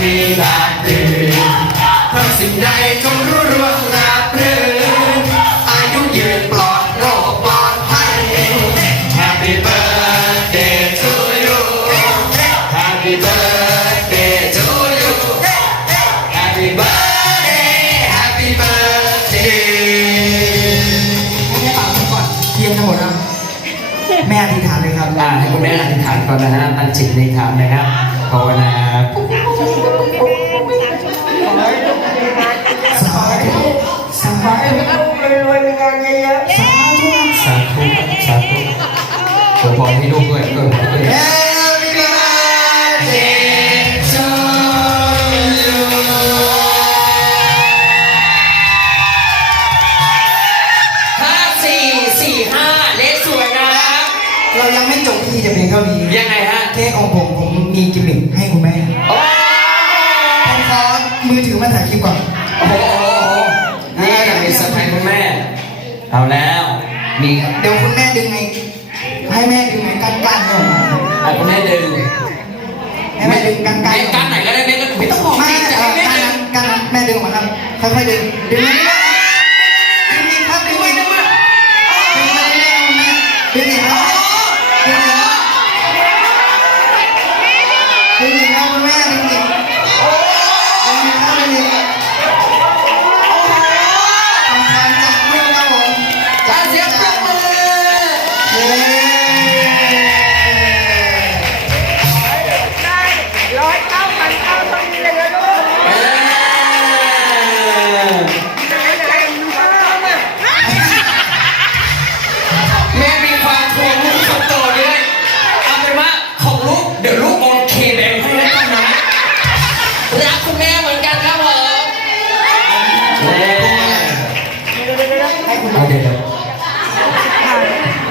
มีลาบรื่นทำสิ่งใดจงรุ่ร่วงราบรื่นอายุยืนปลอดโรคปลอดภัย Happy birthday to you Happy birthday to you Happy birthday Happy birthday ให้ปากผมก่อนเทียนจะหมดแล้วแม่อธิษฐานเลยครับ อ่าให้คุณแม่อธิษฐานก่อนนะฮะตั้งจิตในฐานนะครับภาวนา สาธุสาธุรวยๆงานเยอะๆสาธุสาธุสาธุขอพรให้ลูกด้วยเออ เรายังไม่จบที่จะเพียงเท่านี้ยังไงฮะ เค้กของผมผมมีกิมมิคให้คุณแม่โอ้ผมขอ มือถือมาถ่ายคลิปก่อนโหนี่มีเซอร์ไพรส์คุณแม่ เอาแล้วมีเดี๋ยวคุณแม่ดึงไงให้แม่ดึงไงก้านก้านเนี่ยออกมาอะคุณแม่ดึงให้แม่ดึงก้านก้านแม่กั้นไหนก็ได้แม่ก็ไม่ต้องบอกไม่จริงไม่จะเอให้อแม่ก้านดึนั้งนก้านนั้นแม่ดึงออกมาครับค่อยๆดึงดึงมาเรื่อยๆดึงอีกครับดึงอีกดึงมาดึงมาเรื่อยๆคุณแม่ดึงอีกครับดึงอีกครับดึ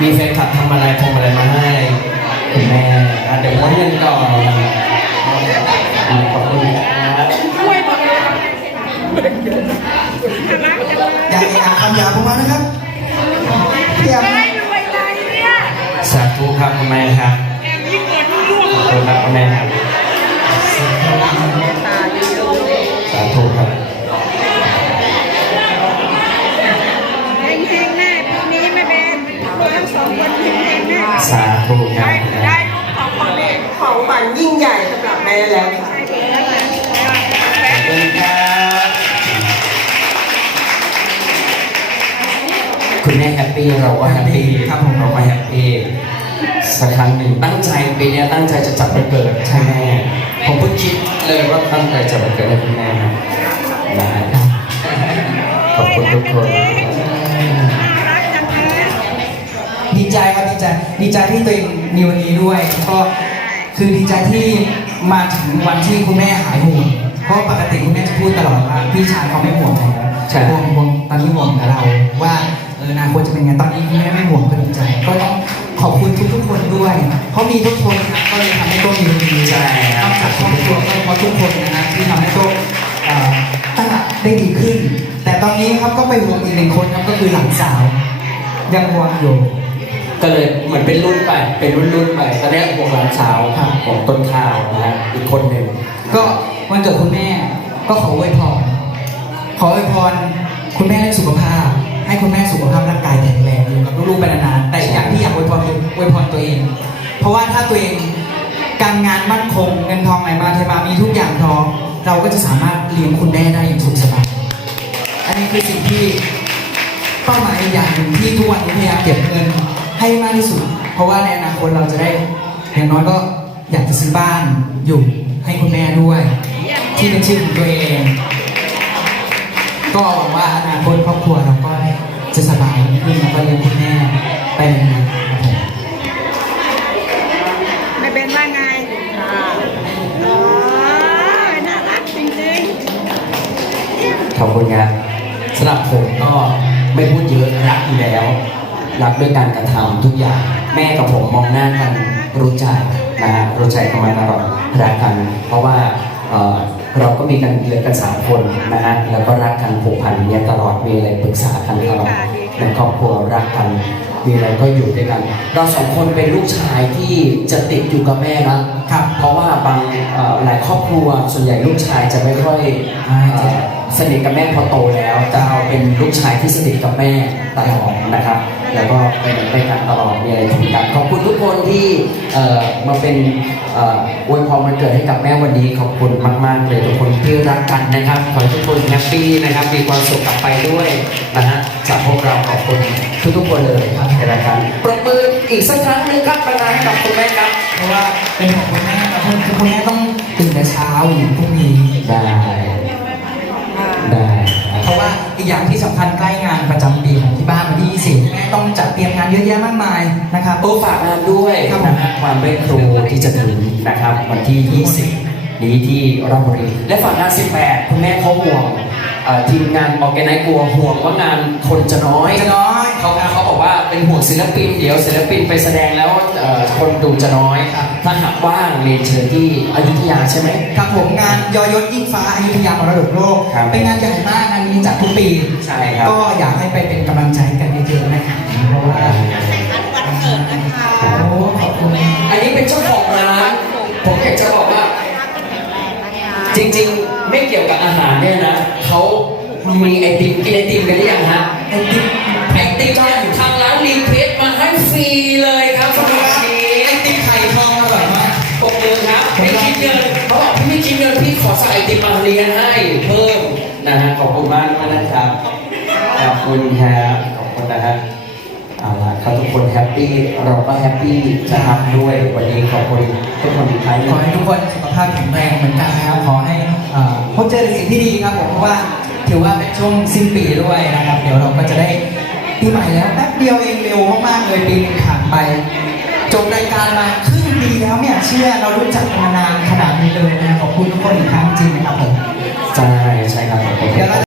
มีแฟนคลับทำอะไรทำอะไรมาให้คุณแม่อะเดี๋ยวม้วนเงินก่อนอะขอบคุณนะครับอย่าเอะอะคำหยาบออกมานะครับเพียบได้รวยไรเนี่ยสาธุครับคุณแม่ครับแอมยิ่งกดลูกขอบคุณครับคุณแม่ครับสาธุครับ สาธุครับได้ได้ลูกของคนนี้ของขวัญยิ่งใหญ่สำหรับแม่แล้วค่ะ ขอบคุณครับคุณแม่แฮปปี้เราก็แฮปปี้ครับผมเราก็แฮปปี้สักครั้งหนึ่งตั้งใจปีเนี้ยตั้งใจจะจัดวันเกิดใช่แม่ผมเพิ่งคิดเลยว่าตั้งใจจัดวันเกิดให้คุณแม่นะนะขอบคุณทุกคน ใจครับดีใจดีใจที่ตัวเองมีวันนี้ด้วย ก็คือดีใจที่มาถึงวันที่คุณแม่หายห่วงเพราะปกติคุณแม่จะพูดตลอดว่าพี่ชายเขาไม่ห่วงแล้วห่วงห่วงตอนนี้ห่วงแต่เราว่าเอออนาคตจะเป็นไงตอนนี้คุณแม่ไม่ห่วงก็ดีใจ ก็ต้องขอบคุณทุกๆคนด้วย เพราะมีทุกคนครับก็เลยทำให้โต้มีวันนี้ใช่ครันบอกจากครอบครัวก็เพราะทุกคนนะที่ทำให้โต้เอ่อตั้งหลักได้ดีขึ้น แต่ตอนนี้ครับก็ไปห่วงอีกหนึ่งคนครับก็คือหลานสาวยังห่วงอยู่ ก็เลยเหมือนเป็นรุ่นไป เป็นรุ่นรุ่นๆไปตอนนี้วงหลานสาวของต้นข้าวนะฮะอีกคนหนึ่งก็วันเกิดคุณแม่ก็ขออวยพรขออวยพรคุณแม่เรื่องสุขภาพ ให้คุณแม่สุขภาพร่างกายแข็งแรงอยู่กับลูกๆไปนานๆแต่อีกอย่างที่อยากอวยพรคืออวยพรตัวเอง เพราะว่าถ้าตัวเองการงานมั่นคงเงินทองไหลมาเทมามีทุกอย่างพร้อมเราก็จะสามารถเลี้ยงคุณแม่ได้อย่างสุขสบายอันนี้คือสิ่งที่เป้าหมายอีกอย่างหนึ่งที่ทุกวันนี้พยายามเก็บเงิน ให้มากที่สุด เพราะว่าในอนาคตเราจะได้อย่างน้อยก็อยากจะซื้อบ้านอยู่ให้คุณแม่ด้วย ที่เป็นชื่อของตัวเอง ก็หวังว่าอนาคตครอบครัวเราก็จะสบายขึ้นแล้วก็เลี้ยงคุณแม่ไปนานๆครับผมไม่เป็นว่าไงโอ้ยน่ารักจริงๆขอบคุณครับสำหรับผมก็ไม่พูดเยอะรักอยู่แล้ว รักด้วยการกระทำทุกอย่าง แม่กับผมมองหน้ากันรู้ใจนะฮะรู้ใจกันมาตลอดรักกัน เพราะว่าเอ่อเราก็มีกันเหลือกันสามคนนะฮะแล้วก็รักกันผูกพันเนี่ยตลอดมีอะไรปรึกษากันตลอดในครอบครัวรักกันมีอะไรก็อยู่ด้วยกัน เราสองคนเป็นลูกชายที่จะติดอยู่กับแม่นะครับ เพราะว่าบางเอ่อหลายครอบครัวส่วนใหญ่ลูกชายจะไม่ค่อยอ่าเอ่อ สนิทกับแม่พอโตแล้วแต่เราเป็นลูกชายที่สนิทกับแม่ตลอดนะครับ แล้วก็เป็นไปกันตลอดมีอะไรคุยกันขอบคุณทุกคนที่เอ่อมาเป็นเอ่ออวยพรวันเกิดให้กับแม่วันนี้ขอบคุณมาก ๆ เลยทุกคนที่รักกันนะครับขอให้ทุกคนแฮปปี้นะครับมีความสุขกลับไปด้วยนะฮะจากพวกเราขอบคุณทุกๆคนเลยในรายการปรบมืออีกสักครั้งหนึงครับประธานให้กับคุณแม่ครับเพราะว่าเป็นของคุณแม่ครับคุณคุณแม่ต้องตื่นแต่เช้าอยู่พรุ่งนี้ได้ได้เพราะว่า อีกอย่างที่สำคัญใกล้งานประจำปีของที่บ้านวันที่20แม่ต้องจัดเตรียมงานเยอะแยะมากมายนะครับโอ้ฝากงานด้วยครับผมนะฮะความเป็นครูที่จะถึงนะครับวันที่ 20 นี้ที่ราชบุรีและฝากงาน 18 คุณแม่เขาห่วงเอ่อทีมงานออแกไนซ์กลัวห่วงว่างานคนจะน้อยจะน้อย เขาเขาบอกว่าเป็นห่วงศิลปิน เดี๋ยวศิลปินไปแสดงแล้วเอ่อคนดูจะน้อย ครับ ถ้าหากว่างเรียนเชิญที่อยุธยาใช่ไหม ครับผมงานยอยศยิ่งฟ้าอยุธยามรดกโลก ครับ เป็นงานใหญ่มากงานนี้จัดทุกปี ใช่ครับ ก็อยากให้ไปเป็นกำลังใจกันเยอะๆนะครับเพราะว่าวันเกิดนะคะโอ้ขอบคุณอันนี้เป็นเจ้าของร้านผมอยากจะบอกว่าจริงๆ ไม่เกี่ยวกับอาหารเนี่ยนะเขามีไอติมกินไอติมกันหรือยังฮะ ใส่ติมาเรียนให้เพิ่มนะฮะขอบคุณมากนะครับ ขอบคุณครับขอบคุณนะฮะเอาล่ะครับทุกคนแฮปปี้เราก็แฮปปี้นะครับด้วยวันนี้ขอบคุณทุกคนอีกครั้งหขนึ่อง ให้ทุกคนสุขภาพแข็งแรงเหมือนกันนะครับ ขอให้เอ่อพบเจอแต่สิ่งที่ดีครับผมเพราะว่าถือว่าเป็นช่วงสิ้นปีด้วยนะครับ เดี๋ยวเราก็จะได้ปีใหม่แล้วแป๊บเดียวเองเร็วมากๆเลยปีหนึงผ่านไปจบรายการมา เชื่อเรารู้จักกันมานานขนาดนี้เลยนะขอบคุณทุกคนอีกครั้งจริงนะครับผม ใช่ใช่ครับผม